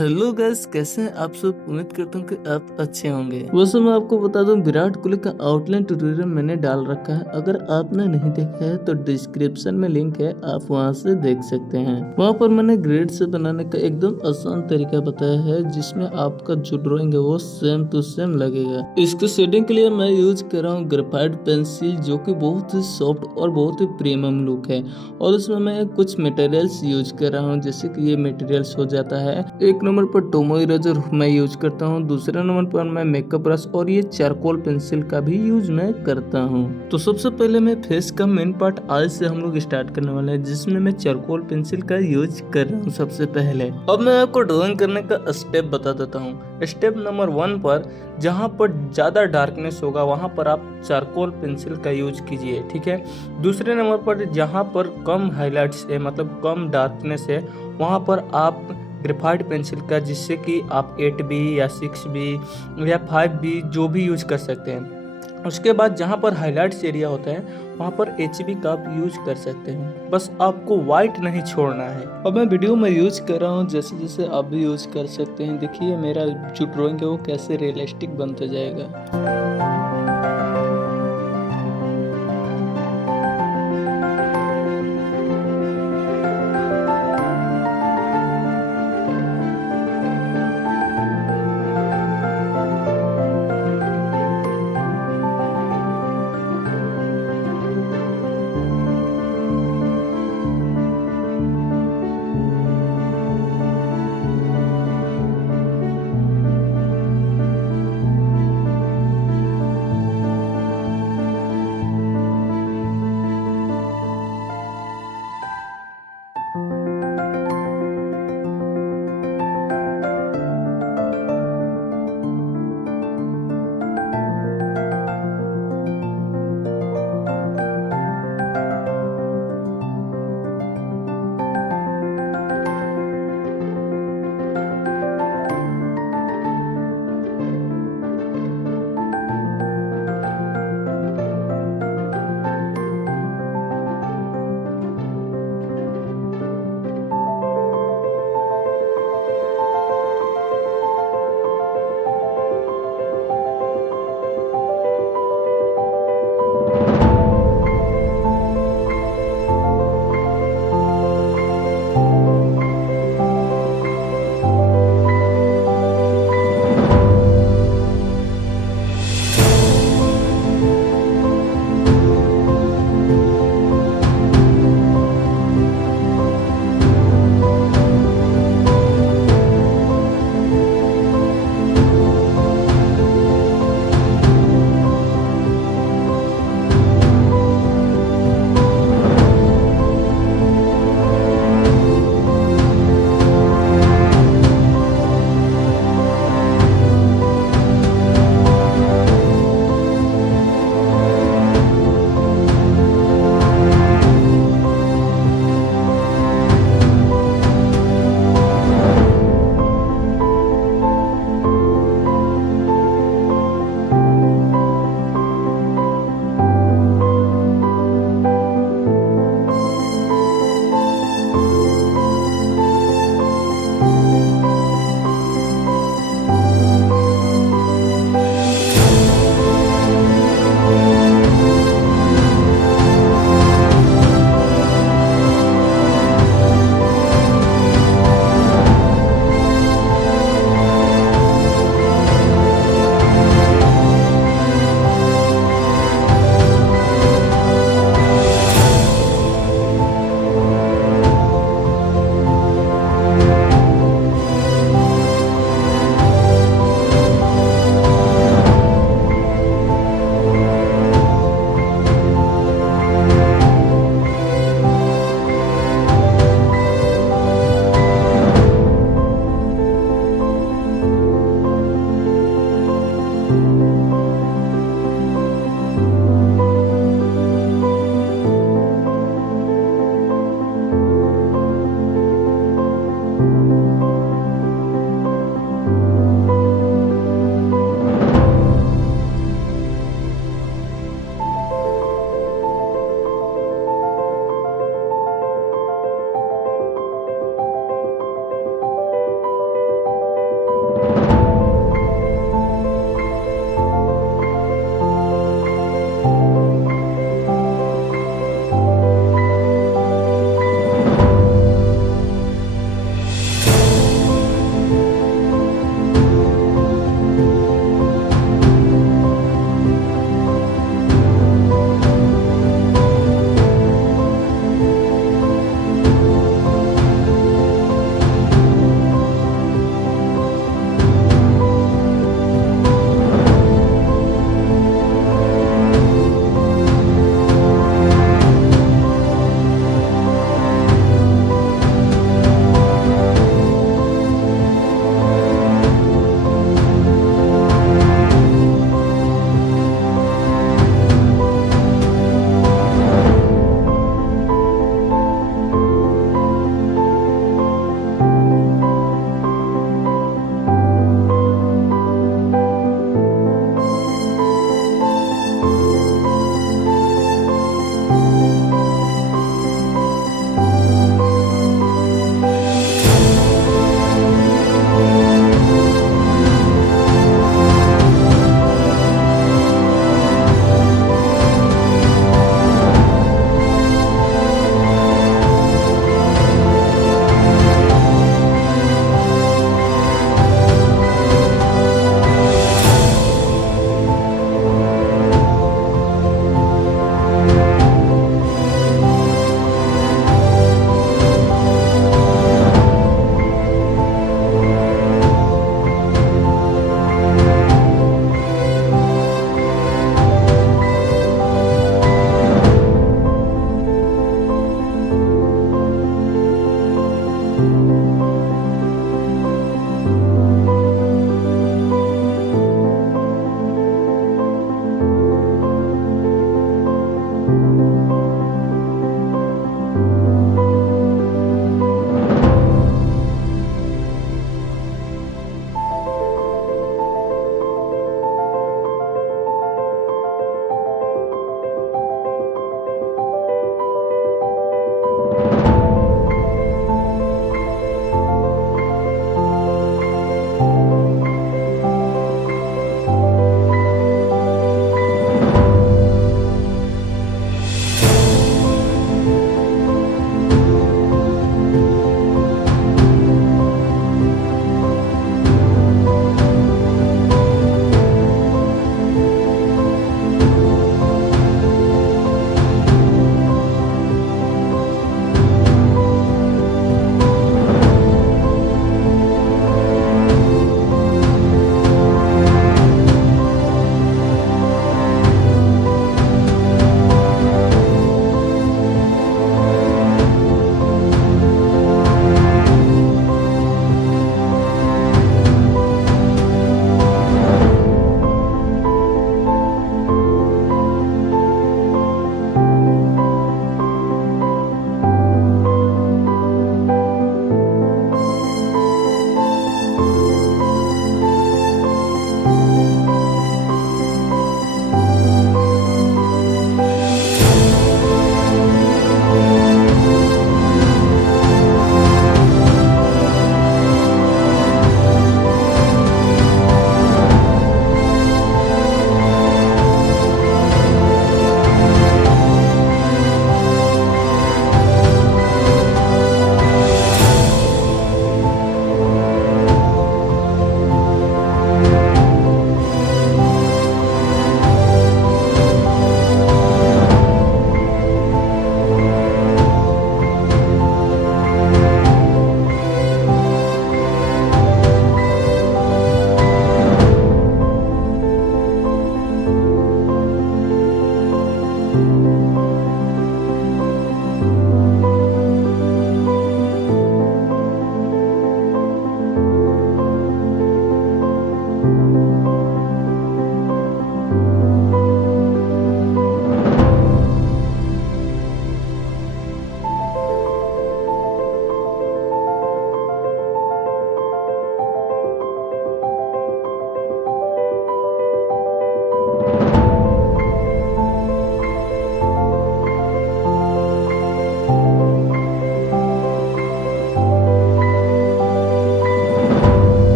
Hello guys, कैसे हैं आप सब। उम्मीद करता हूँ कि आप अच्छे होंगे। वैसे मैं आपको बता दूं, विराट कोहली का आउटलाइन ट्यूटोरियल मैंने डाल रखा है। अगर आपने नहीं देखा है तो डिस्क्रिप्शन में लिंक है, आप वहां से देख सकते हैं। वहां पर मैंने ग्रेड से बनाने का एकदम आसान तरीका बताया है, जिसमें आपका जो ड्राइंग है वो सेम टू सेम लगेगा। इसके शेडिंग के लिए मैं यूज कर रहा हूँ ग्रेफाइट पेंसिल, जो कि बहुत ही सॉफ्ट और बहुत ही प्रीमियम लुक है। और उसमें मैं कुछ मटेरियल्स यूज कर रहा हूँ, जैसे कि ये मटेरियल्स हो जाता है। एक नंबर पर टोमो इरेजर मैं यूज करता हूँ, दूसरे नंबर पर मैं मेकअप ब्रश और ये चारकोल पेंसिल का भी यूज मैं करता हूँ। तो सबसे पहले मैं फेस का मेन पार्ट आज से हम लोग स्टार्ट करने वाले हैं, जिसमें मैं चारकोल पेंसिल का यूज कर रहा हूँ सबसे पहले। अब मैं आपको ड्राइंग करने का स्टेप बता देता हूँ। स्टेप नंबर 1 पर जहाँ पर ज्यादा डार्कनेस होगा वहाँ पर आप चारकोल पेंसिल का यूज कीजिए, ठीक है। दूसरे नंबर पर जहाँ पर कम हाईलाइट्स है, मतलब कम डार्कनेस है, वहाँ पर आप ग्रेफाइट पेंसिल का, जिससे कि आप 8B या 6B या 5B जो भी यूज कर सकते हैं। उसके बाद जहाँ पर हाईलाइट्स एरिया होता है वहाँ पर HB का आप यूज कर सकते हैं। बस आपको वाइट नहीं छोड़ना है। अब मैं वीडियो में यूज कर रहा हूँ, जैसे जैसे आप भी यूज कर सकते हैं। देखिए मेरा जो ड्राइंग है वो कैसे रियलिस्टिक बनता जाएगा।